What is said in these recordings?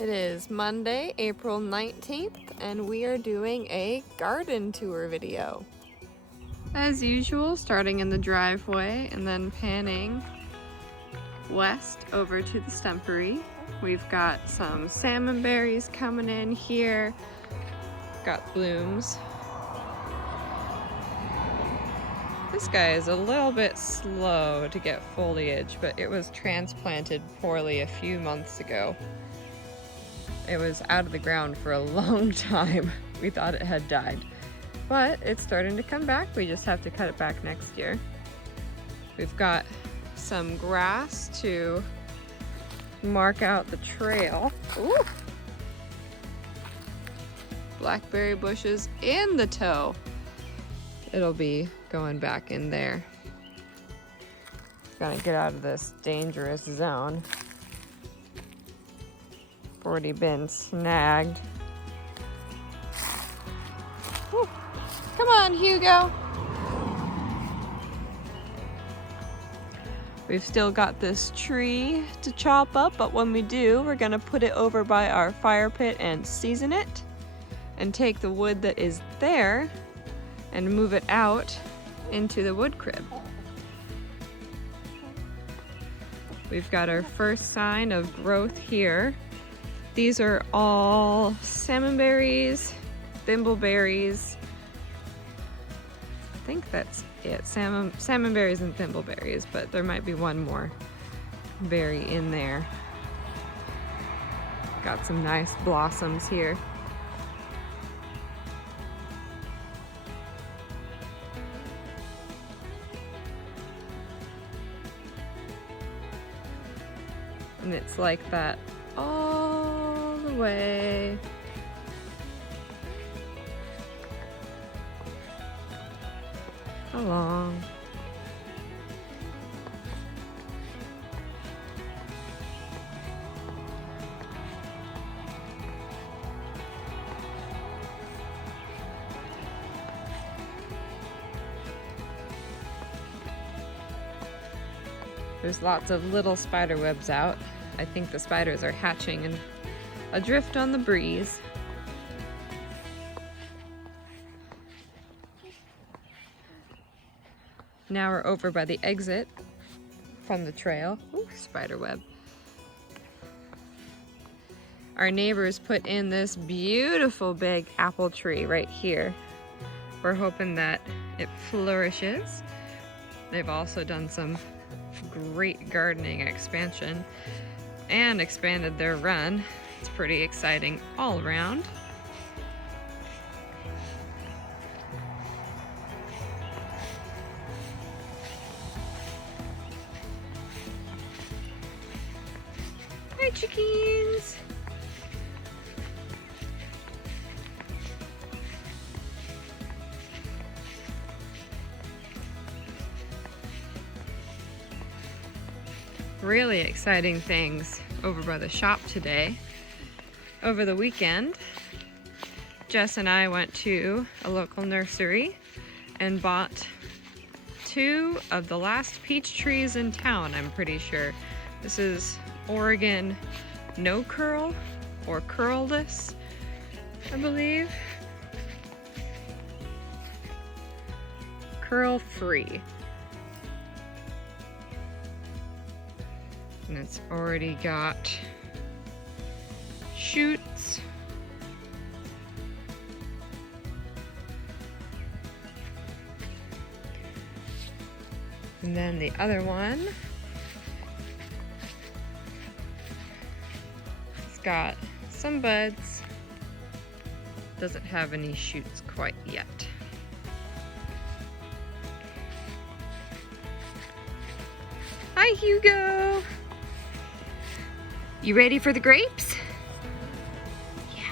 It is Monday, April 19th, and we are doing a garden tour video. As usual, starting in the driveway and then panning west over to the stumpery. We've got some salmon berries coming in here. Got blooms. This guy is a little bit slow to get foliage, but it was transplanted poorly a few months ago. It was out of the ground for a long time. We thought it had died, but it's starting to come back. We just have to cut it back next year. We've got some grass to mark out the trail. Ooh. Blackberry bushes in the toe. It'll be going back in there. Gotta get out of this dangerous zone. Already been snagged. Whew. Come on, Hugo. We've still got this tree to chop up, but when we do, we're gonna put it over by our fire pit and season it, and take the wood that is there and move it out into the wood crib. We've got our first sign of growth here. These are all salmon berries, thimbleberries. I think that's it, salmon berries and thimbleberries, but there might be one more berry in there. Got some nice blossoms here. And it's like that all the way along. There's lots of little spider webs out. I think the spiders are hatching and adrift on the breeze. Now we're over by the exit from the trail. Ooh, spider web. Our neighbors put in this beautiful big apple tree right here. We're hoping that it flourishes. They've also done some great gardening expansion and expanded their run. It's pretty exciting all around. Hi, chickens! Really exciting things over by the shop today. Over the weekend, Jess and I went to a local nursery and bought 2 of the last peach trees in town, I'm pretty sure. This is Oregon No Curl or Curlless, I believe. Curl free. And it's already got shoots. And then the other one, it's got some buds, doesn't have any shoots quite yet. Hi, Hugo! You ready for the grapes? Yeah.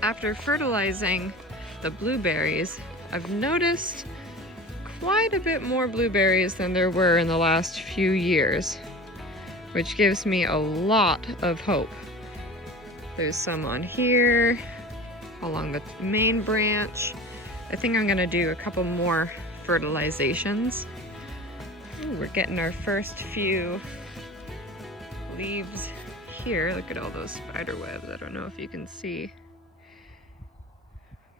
After fertilizing the blueberries, I've noticed quite a bit more blueberries than there were in the last few years, which gives me a lot of hope. There's some on here. along the main branch. I think I'm gonna do a couple more fertilizations. Ooh, we're getting our first few leaves here. Look at all those spider webs. I don't know if you can see.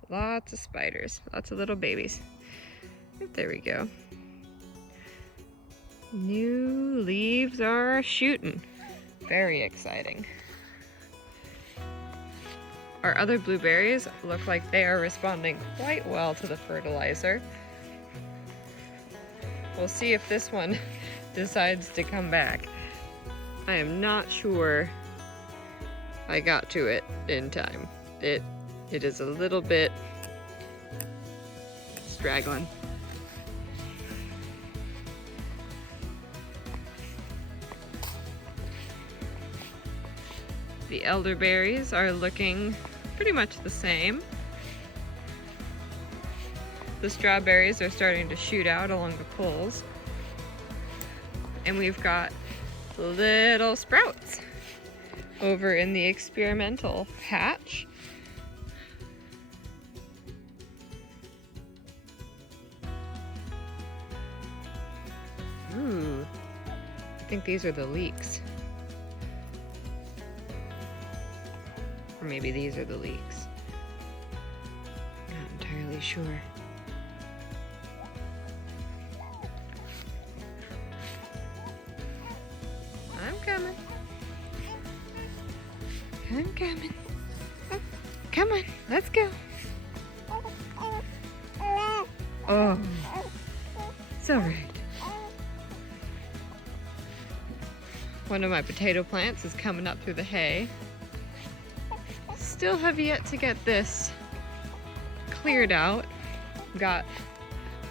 Lots of spiders, lots of little babies. There we go. New leaves are shooting. Very exciting. Our other blueberries look like they are responding quite well to the fertilizer. We'll see if this one decides to come back. I am not sure I got to it in time. It is a little bit straggling. The elderberries are looking pretty much the same. The strawberries are starting to shoot out along the poles. And we've got little sprouts over in the experimental patch. Ooh, I think these are the leeks. Or maybe these are the leeks. Not entirely sure. I'm coming. I'm coming. Oh, come on, let's go. Oh, it's all right. One of my potato plants is coming up through the hay. Still have yet to get this cleared out. Got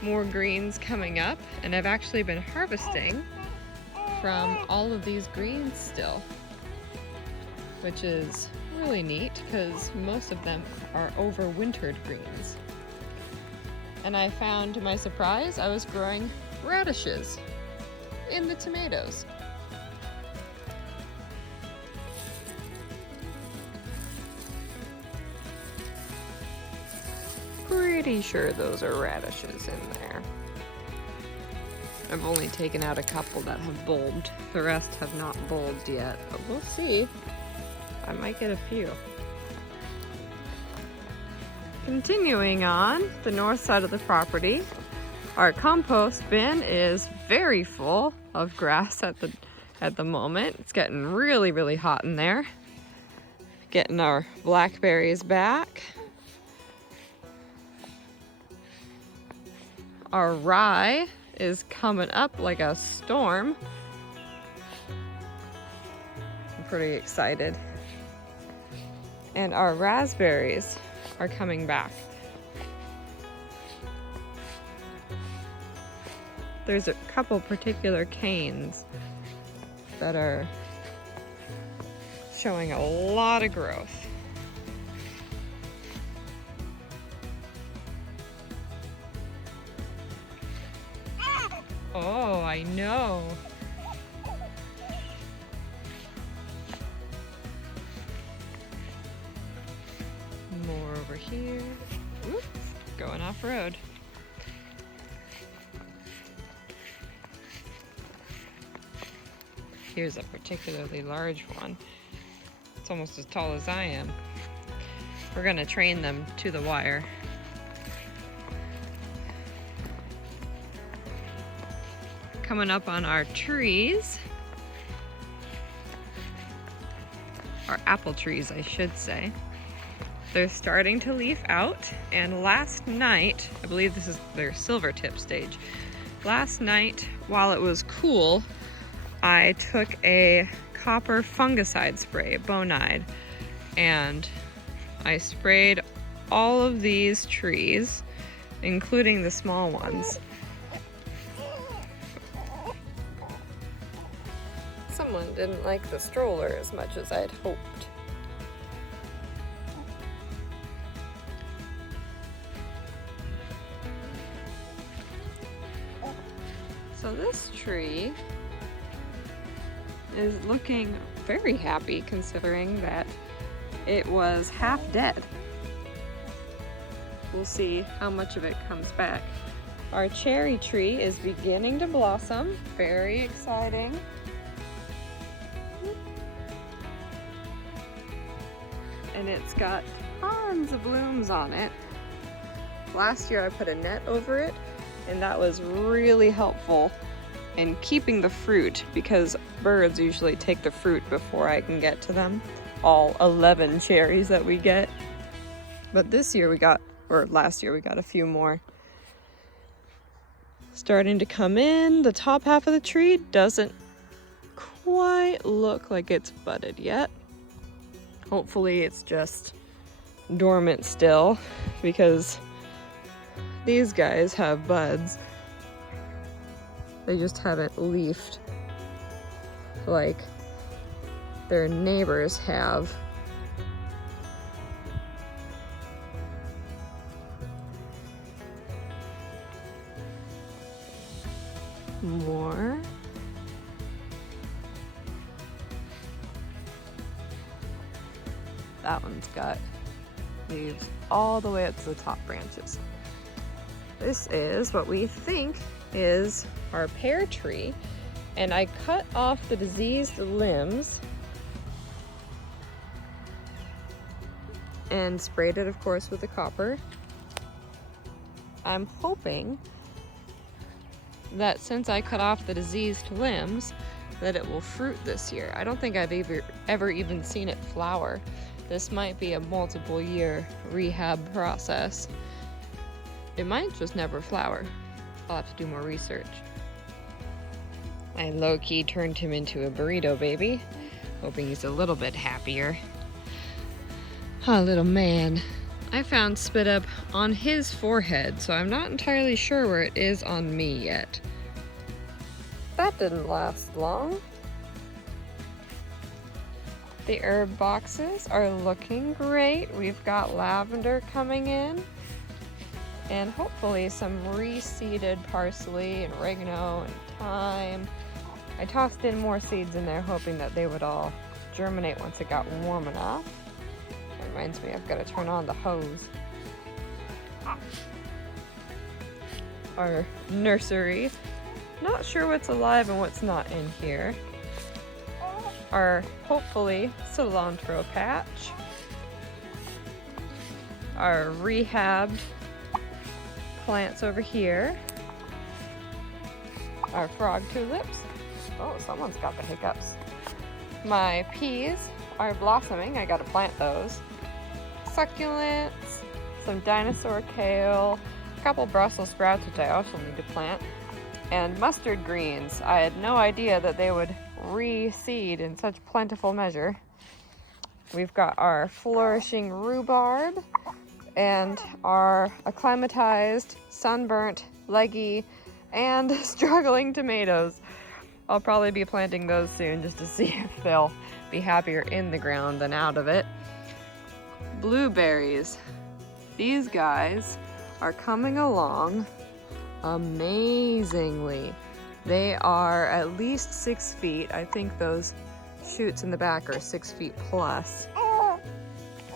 more greens coming up, and I've actually been harvesting from all of these greens still, which is really neat because most of them are overwintered greens. And I found, to my surprise, I was growing radishes in the tomatoes. Pretty sure those are radishes in there. I've only taken out a couple that have bulbed. The rest have not bulbed yet, but we'll see. I might get a few. Continuing on the north side of the property, our compost bin is very full of grass at the moment. It's getting really, really hot in there. Getting our blackberries back. Our rye is coming up like a storm. I'm pretty excited. And our raspberries are coming back. There's a couple particular canes that are showing a lot of growth. Oh, I know. More over here. Oops, going off road. Here's a particularly large one. It's almost as tall as I am. We're gonna train them to the wire. Coming up on our trees, our apple trees, I should say. They're starting to leaf out, and last night, I believe this is their silver tip stage. Last night, while it was cool, I took a copper fungicide spray, Bonide, and I sprayed all of these trees, including the small ones. Someone didn't like the stroller as much as I'd hoped. So this tree is looking very happy considering that it was half dead. We'll see how much of it comes back. Our cherry tree is beginning to blossom. Very exciting. And it's got tons of blooms on it. Last year I put a net over it, and that was really helpful in keeping the fruit because birds usually take the fruit before I can get to them. All 11 cherries that we get. But this year we got, or last year we got a few more. Starting to come in. The top half of the tree doesn't quite look like it's budded yet. Hopefully it's just dormant still because these guys have buds. They just haven't leafed like their neighbors have. More. That one's got leaves all the way up to the top branches. This is what we think is our pear tree, and I cut off the diseased limbs and sprayed it, of course, with the copper. I'm hoping that since I cut off the diseased limbs, that it will fruit this year. I don't think I've ever even seen it flower. This might be a multiple year rehab process. It might just never flower. I'll have to do more research. I low-key turned him into a burrito baby, hoping he's a little bit happier. Oh, little man. I found spit up on his forehead, so I'm not entirely sure where it is on me yet. That didn't last long. The herb boxes are looking great. We've got lavender coming in, and hopefully some reseeded parsley and oregano and thyme. I tossed in more seeds in there, hoping that they would all germinate once it got warm enough. That reminds me, I've got to turn on the hose. Our nursery. Not sure what's alive and what's not in here. Our, hopefully, cilantro patch. Our rehabbed plants over here. Our frog tulips. Oh, someone's got the hiccups. My peas are blossoming. I gotta plant those. Succulents, some dinosaur kale, a couple Brussels sprouts, which I also need to plant, and mustard greens. I had no idea that they would reseed in such plentiful measure. We've got our flourishing rhubarb and our acclimatized, sunburnt, leggy, and struggling tomatoes. I'll probably be planting those soon just to see if they'll be happier in the ground than out of it. Blueberries. These guys are coming along amazingly. They are at least 6 feet. I think those shoots in the back are 6 feet plus.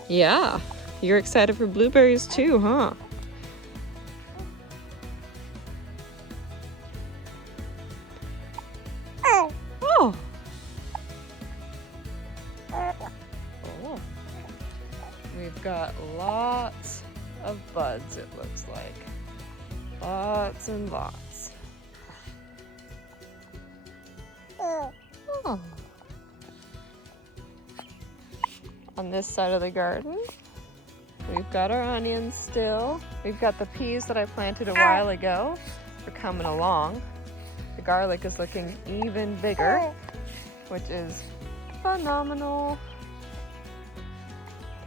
Yeah, you're excited for blueberries too, huh? Oh. Oh. We've got lots of buds, it looks like. Lots and lots. Oh. On this side of the garden, we've got our onions still. We've got the peas that I planted a while ago. They're coming along. The garlic is looking even bigger, which is phenomenal.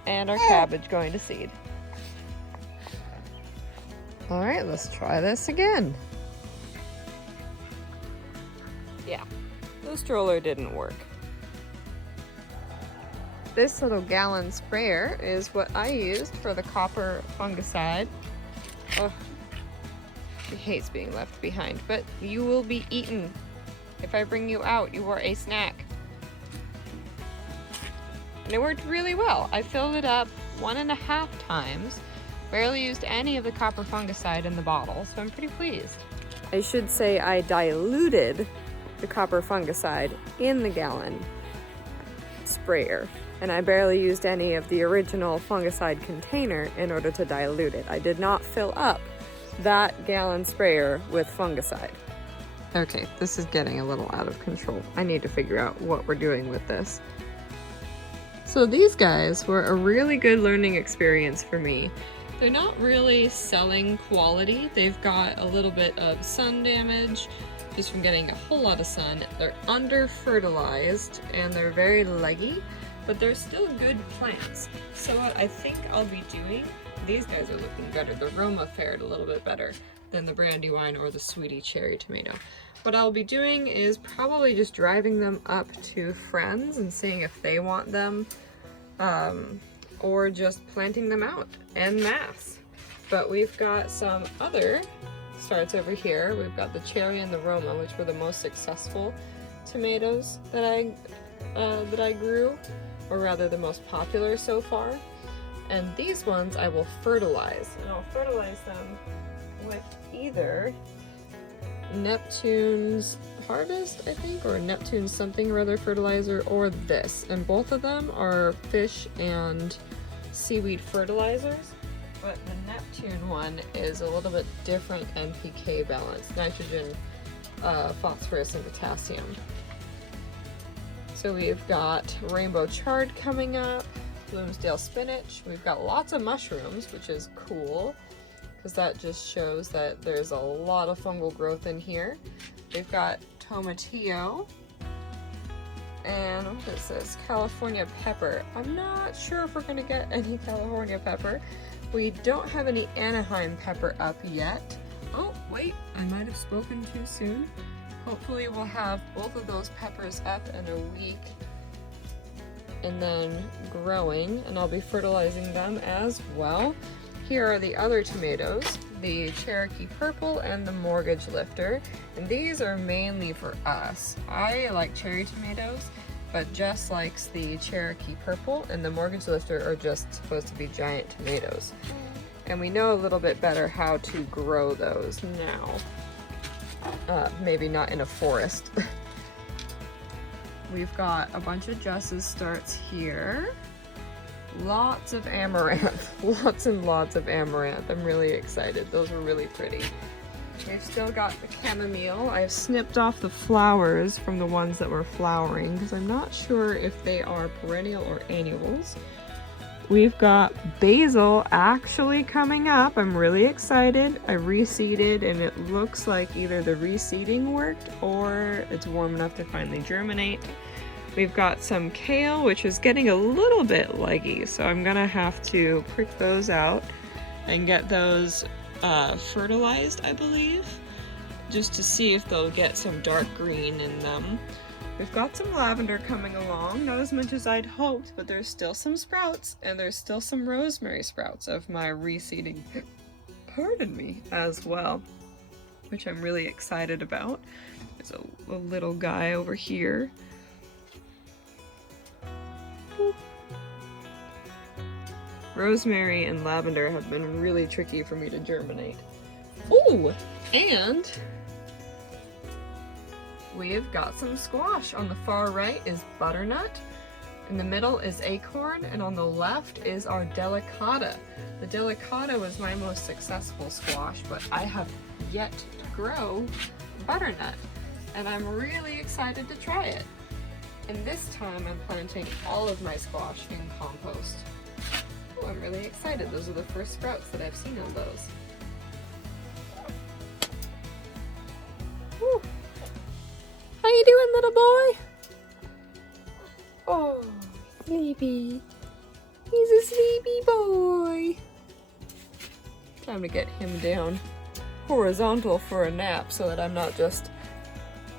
And our cabbage going to seed. All right, let's try this again. Yeah, the stroller didn't work. This little gallon sprayer is what I used for the copper fungicide. Oh, she hates being left behind, but you will be eaten. If I bring you out, you are a snack. And it worked really well. I filled it up 1.5 times Barely used any of the copper fungicide in the bottle, so I'm pretty pleased. I should say I diluted the copper fungicide in the gallon sprayer, and I barely used any of the original fungicide container in order to dilute it. I did not fill up that gallon sprayer with fungicide. Okay, this is getting a little out of control. I need to figure out what we're doing with this. So these guys were a really good learning experience for me. They're not really selling quality. They've got a little bit of sun damage just from getting a whole lot of sun. They're under fertilized and they're very leggy, but they're still good plants. So what I think I'll be doing, these guys are looking better. The Roma fared a little bit better than the Brandywine or the Sweetie Cherry Tomato. What I'll be doing is probably just driving them up to friends and seeing if they want them, or just planting them out en masse. But we've got some other starts over here. We've got the Cherry and the Roma, which were the most successful tomatoes that I grew, or rather the most popular so far. And these ones I will fertilize, and I'll fertilize them with either Neptune's Harvest, I think, or Neptune's something or other fertilizer, or this. And both of them are fish and seaweed fertilizers, but the Neptune one is a little bit different NPK balance, nitrogen, phosphorus, and potassium. So we've got Rainbow Chard coming up, Bloomsdale spinach. We've got lots of mushrooms, which is cool, because that just shows that there's a lot of fungal growth in here. We've got tomatillo, and what is this? California pepper. I'm not sure if we're gonna get any California pepper. We don't have any Anaheim pepper up yet. Oh, wait, I might have spoken too soon. Hopefully we'll have both of those peppers up in a week and then growing, and I'll be fertilizing them as well. Here are the other tomatoes, the Cherokee Purple and the Mortgage Lifter, and these are mainly for us. I like cherry tomatoes, but Jess likes the Cherokee Purple, and the Mortgage Lifter are just supposed to be giant tomatoes. And we know a little bit better how to grow those now. Maybe not in a forest. We've got a bunch of Jess's starts here. Lots of amaranth, lots and lots of amaranth. I'm really excited. Those were really pretty. We've still got the chamomile. I've snipped off the flowers from the ones that were flowering because I'm not sure if they are perennial or annuals. We've got basil actually coming up. I'm really excited. I reseeded and it looks like either the reseeding worked or it's warm enough to finally germinate. We've got some kale, which is getting a little bit leggy, so I'm gonna have to prick those out and get those fertilized, I believe, just to see if they'll get some dark green in them. We've got some lavender coming along, not as much as I'd hoped, but there's still some sprouts, and there's still some rosemary sprouts of my reseeding, pardon me, as well, which I'm really excited about. There's a little guy over here. Boop. Rosemary and lavender have been really tricky for me to germinate. Ooh, and we've got some squash. On the far right is butternut, in the middle is acorn, and on the left is our delicata. The delicata was my most successful squash, but I have yet to grow butternut, and I'm really excited to try it. And this time I'm planting all of my squash in compost. Oh, I'm really excited. Those are the first sprouts that I've seen on those. Woo. How you doing, little boy? Oh, sleepy. He's a sleepy boy. Time to get him down horizontal for a nap so that I'm not just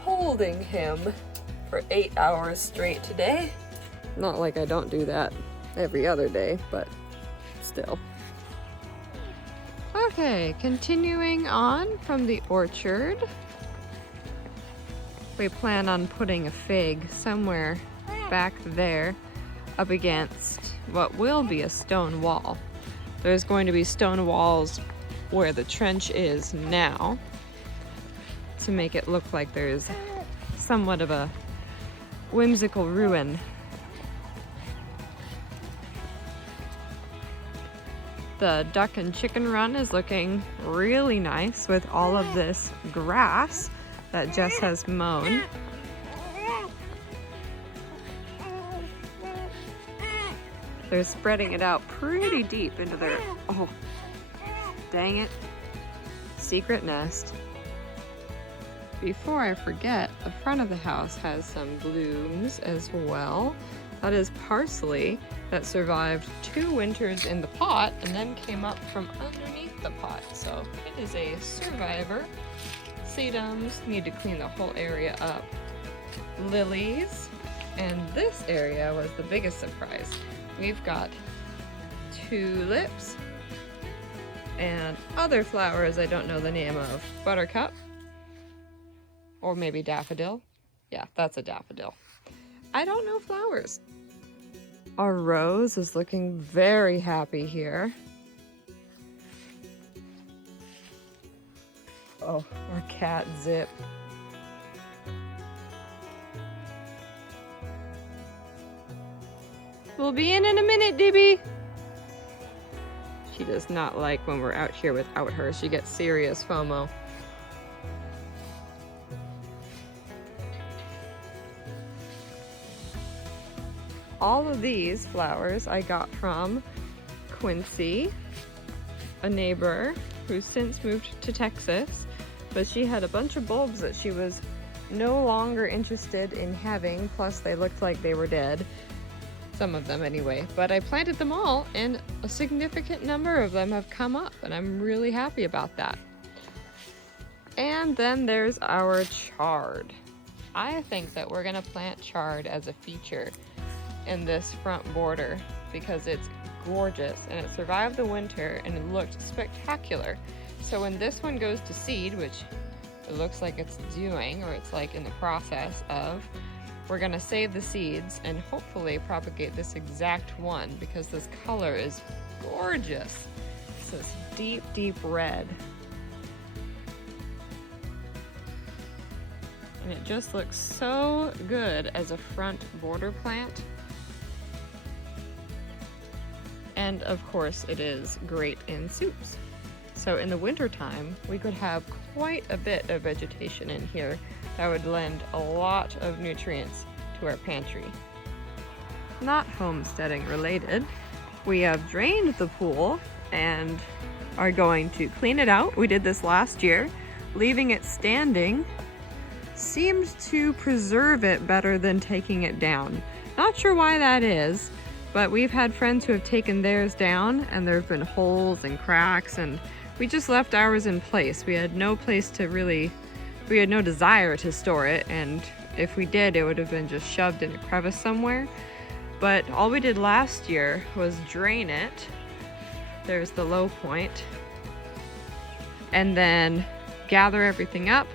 holding him for 8 hours straight today. Not like I don't do that every other day, but still. Okay, continuing on from the orchard. We plan on putting a fig somewhere back there up against what will be a stone wall. There's going to be stone walls where the trench is now to make it look like there's somewhat of a whimsical ruin. The duck and chicken run is looking really nice with all of this grass that Jess has mown. They're spreading it out pretty deep into their, oh, dang it, secret nest. Before I forget, the front of the house has some blooms as well. That is parsley that survived 2 winters in the pot and then came up from underneath the pot. So it is a survivor. Sedums, need to clean the whole area up. Lilies, and this area was the biggest surprise. We've got tulips and other flowers I don't know the name of. Buttercup, or maybe daffodil. Yeah, that's a daffodil. I don't know flowers. Our rose is looking very happy here. Oh, our cat Zip. We'll be in a minute, Dibby. She does not like when we're out here without her. She gets serious FOMO. All of these flowers I got from Quincy, a neighbor who's since moved to Texas, but she had a bunch of bulbs that she was no longer interested in having, plus they looked like they were dead. Some of them anyway, but I planted them all and a significant number of them have come up and I'm really happy about that. And then there's our chard. I think that we're gonna plant chard as a feature in this front border because it's gorgeous and it survived the winter and it looked spectacular. So when this one goes to seed, which it looks like it's doing, or it's like in the process of, we're gonna save the seeds and hopefully propagate this exact one because this color is gorgeous. It's this deep, deep red. And it just looks so good as a front border plant. And of course it is great in soups. So in the winter time, we could have quite a bit of vegetation in here that would lend a lot of nutrients to our pantry. Not homesteading related, we have drained the pool and are going to clean it out. We did this last year. Leaving it standing seemed to preserve it better than taking it down. Not sure why that is, but we've had friends who have taken theirs down and there have been holes and cracks, and we just left ours in place. We had no place to really, we had no desire to store it, and if we did, it would have been just shoved in a crevice somewhere. But all we did last year was drain it. There's the low point. And then gather everything up,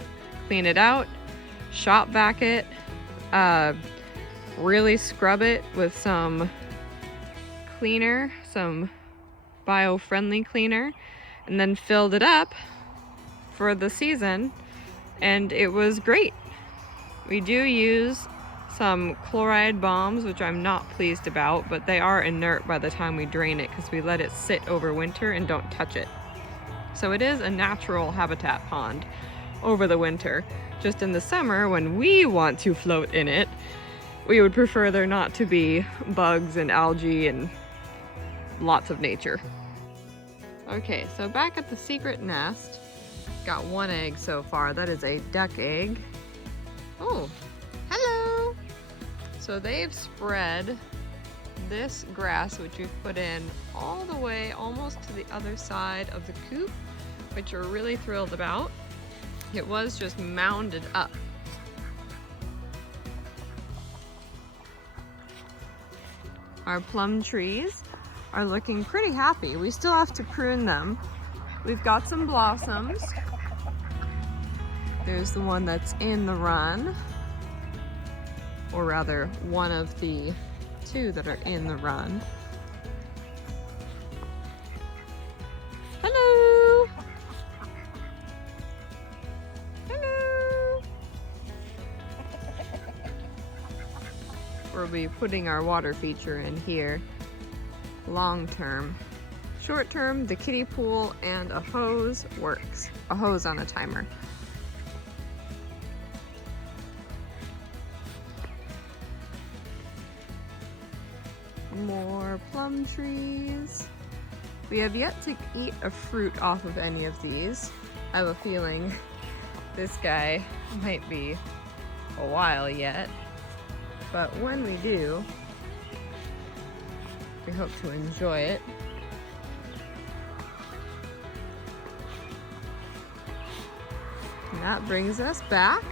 clean it out, shop vac it, really scrub it with some cleaner, some bio-friendly cleaner, and then filled it up for the season, and it was great. We do use some chloride bombs, which I'm not pleased about, but they are inert by the time we drain it because we let it sit over winter and don't touch it. So it is a natural habitat pond over the winter. Just in the summer, when we want to float in it, we would prefer there not to be bugs and algae and lots of nature. Okay, so back at the secret nest, got 1 egg so far. That is a duck egg. Oh, hello! So they've spread this grass, which we've put in all the way almost to the other side of the coop, which we're really thrilled about. It was just mounded up. Our plum trees are looking pretty happy. We still have to prune them. We've got some blossoms. There's the one that's in the run, or rather one of the 2 that are in the run. We'll be putting our water feature in here long term. Short term, the kiddie pool and a hose works. A hose on a timer. More plum trees. We have yet to eat a fruit off of any of these. I have a feeling this guy might be a while yet, but when we do, we hope to enjoy it. And that brings us back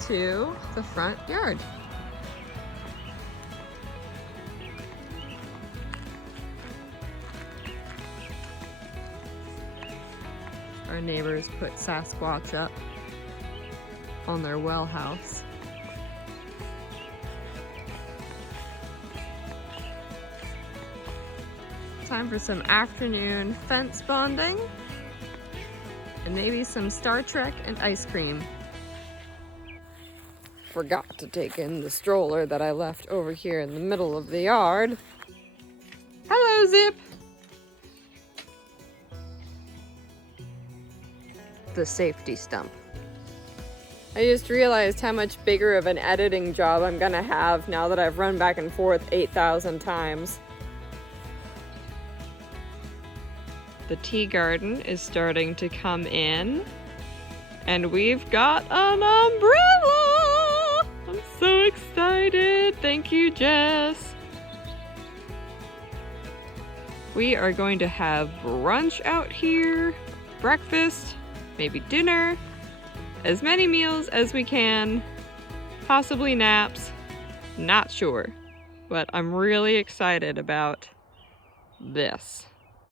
to the front yard. Our neighbors put Sasquatch up on their well house. Time for some afternoon fence bonding and maybe some Star Trek and ice cream. Forgot to take in the stroller that I left over here in the middle of the yard. Hello, Zip! The safety stump. I just realized how much bigger of an editing job I'm gonna have now that I've run back and forth 8,000 times. The tea garden is starting to come in, and we've got an umbrella! I'm so excited! Thank you, Jess! We are going to have brunch out here, breakfast, maybe dinner, as many meals as we can, possibly naps, not sure, but I'm really excited about this.